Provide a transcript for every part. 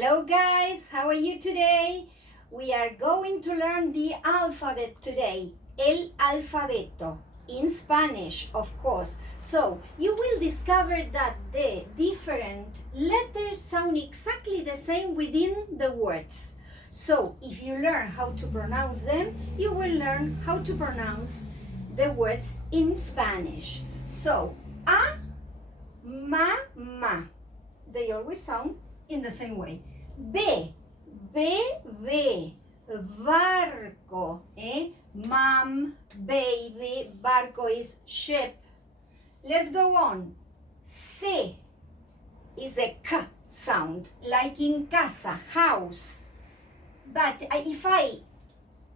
Hello guys, how are you today? We are going to learn the alphabet today, el alfabeto, in Spanish, of course. So you will discover that the different letters sound exactly the same within the words. So if you learn how to pronounce them, you will learn how to pronounce the words in Spanish. So, a, ma. They always sound in the same way. B, barco, mom, baby, barco is ship. Let's go on. C is a k sound, like in casa, house. But if I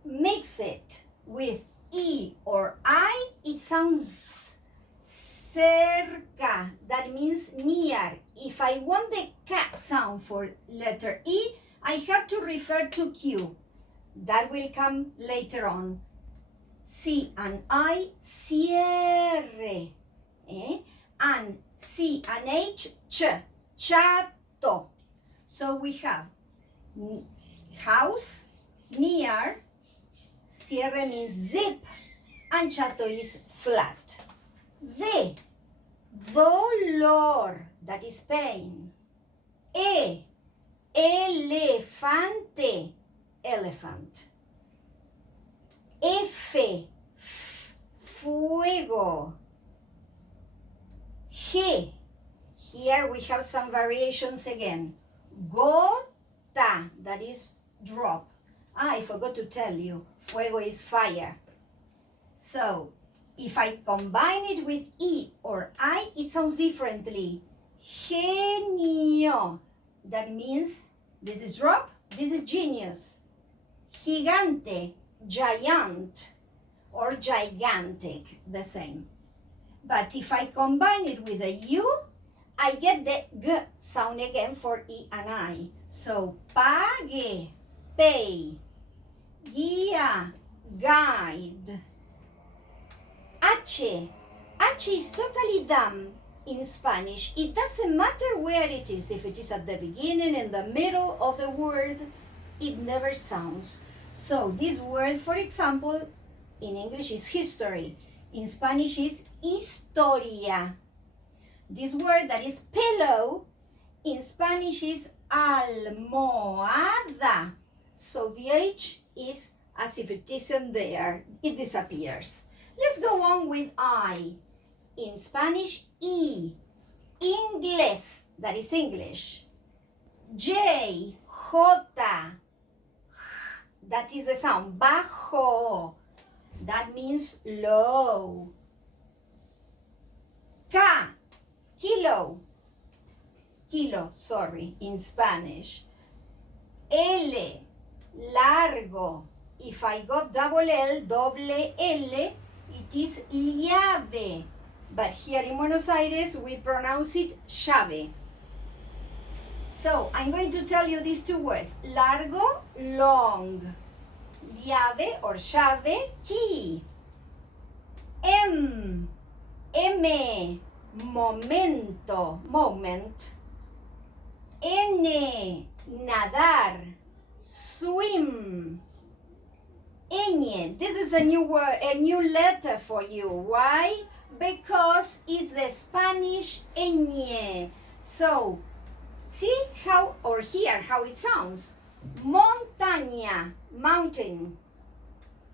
mix it with E or I, it sounds cerca, that means near. If I want the K sound for letter E, I have to refer to Q. That will come later on. C and I, cierre. And C and H, ch, chato. So we have house, near, cierre means zip, and chato is flat. D, dolor, that is pain. E, elefante, elephant. F, fuego. G, here we have some variations again. Gota, that is drop. I forgot to tell you, fuego is fire. So, if I combine it with E or I, it sounds differently. Genio. That means this is drop, this is genius. Gigante, giant, or gigantic, the same. But if I combine it with a U, I get the G sound again for E and I. So, pague, pay. Guía, guide. H is totally dumb in Spanish. It doesn't matter where it is. If it is at the beginning, in the middle of the word, it never sounds. So this word, for example, in English is history. In Spanish is historia. This word that is pillow, in Spanish is almohada. So the H is as if it isn't there. It disappears. Let's go on with I. In Spanish, E. Inglés, that is English. J, J, that is the sound. Bajo, that means low. K, kilo, in Spanish. L, largo. If I got double L, it is llave. But here in Buenos Aires, we pronounce it llave. So I'm going to tell you these two words. Largo, long. Llave or llave, key. M, momento, moment. N, nadar, swim. Ñ, this is a new word, a new letter for you. Why? Because it's the Spanish ñ. So, see how, or hear how it sounds. Montaña, mountain.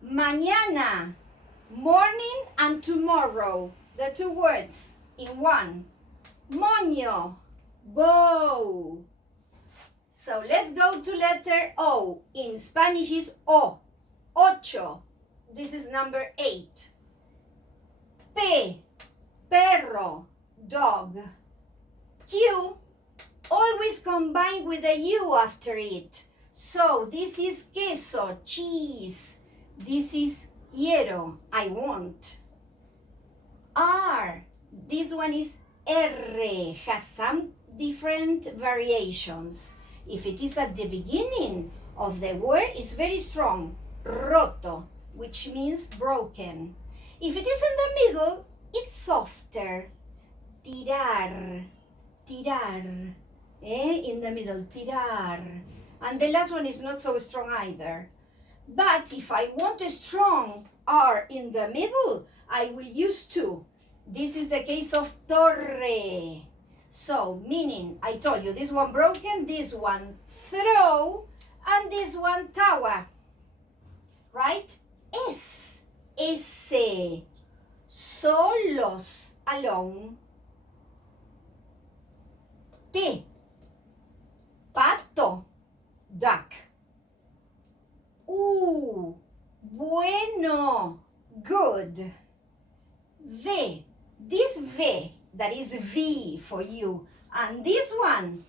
Mañana, morning and tomorrow. The two words in one. Moño, bow. So let's go to letter O. In Spanish is O. Ocho. This is number 8. P, perro, dog. Q, always combined with a U after it. So this is queso, cheese. This is quiero, I want. R, this one is R, has some different variations. If it is at the beginning of the word, it's very strong. Roto, which means broken. If it is in the middle, it's softer. Tirar. In the middle, tirar. And the last one is not so strong either. But if I want a strong R in the middle, I will use two. This is the case of torre. So, meaning, I told you, this one broken, this one throw, and this one tower. Right? Ese. Solos, alone. T. Pato, duck. Bueno, good. V. This V, that is V for you, and this one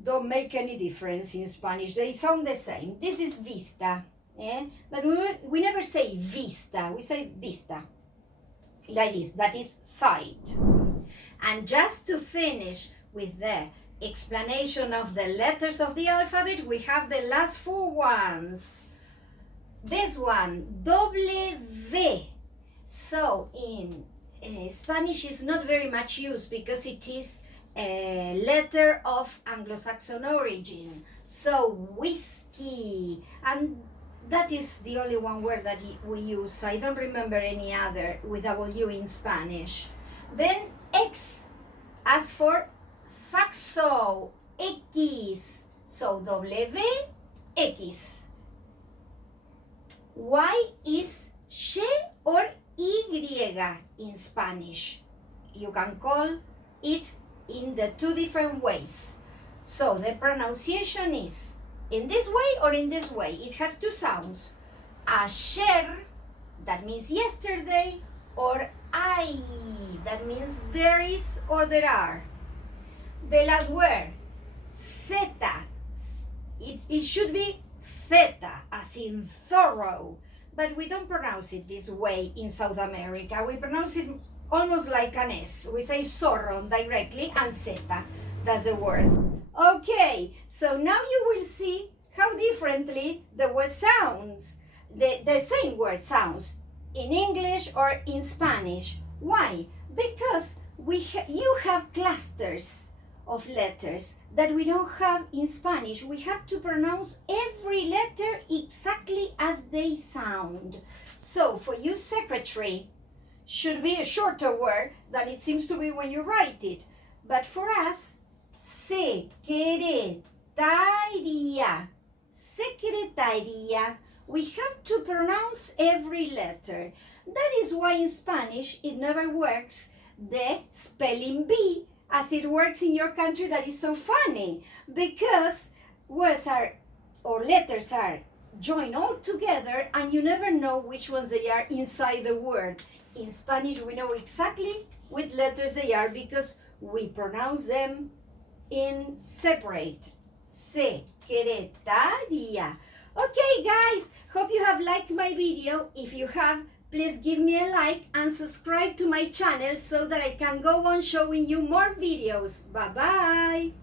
don't make any difference in Spanish. They sound the same. This is vista, but we never say vista. We say vista, like this. That is sight. And just to finish with the explanation of the letters of the alphabet, we have the last four ones. This one, W. So in Spanish is not very much used because it is a letter of Anglo-Saxon origin. So whiskey, and that is the only one word that we use. I don't remember any other with W in Spanish. Then X, as for saxo, X. So W, X. Y is she or Y in Spanish. You can call it in the two different ways. So the pronunciation is in this way or in this way. It has two sounds. Ayer, that means yesterday, or hay, that means there is or there are. The last word, zeta, it should be theta, as in thorough, but we don't pronounce it this way in South America. We pronounce it almost like an S. We say zorro directly and zeta, that's the word. Okay, so now you will see how differently the word sounds, the same word sounds in English or in Spanish. Why? Because you have clusters of letters that we don't have in Spanish. We have to pronounce every letter exactly as they sound. So for you, secretary should be a shorter word than it seems to be when you write it. But for us, secretaria, secretaria, we have to pronounce every letter. That is why in Spanish it never works the spelling bee as it works in your country. That is so funny, because words are, or letters are, joined all together and you never know which ones they are inside the word. In Spanish we know exactly which letters they are because we pronounce them in separate. Secretaria. Okay guys, hope you have liked my video. If you have, please give me a like and subscribe to my channel so that I can go on showing you more videos. Bye bye.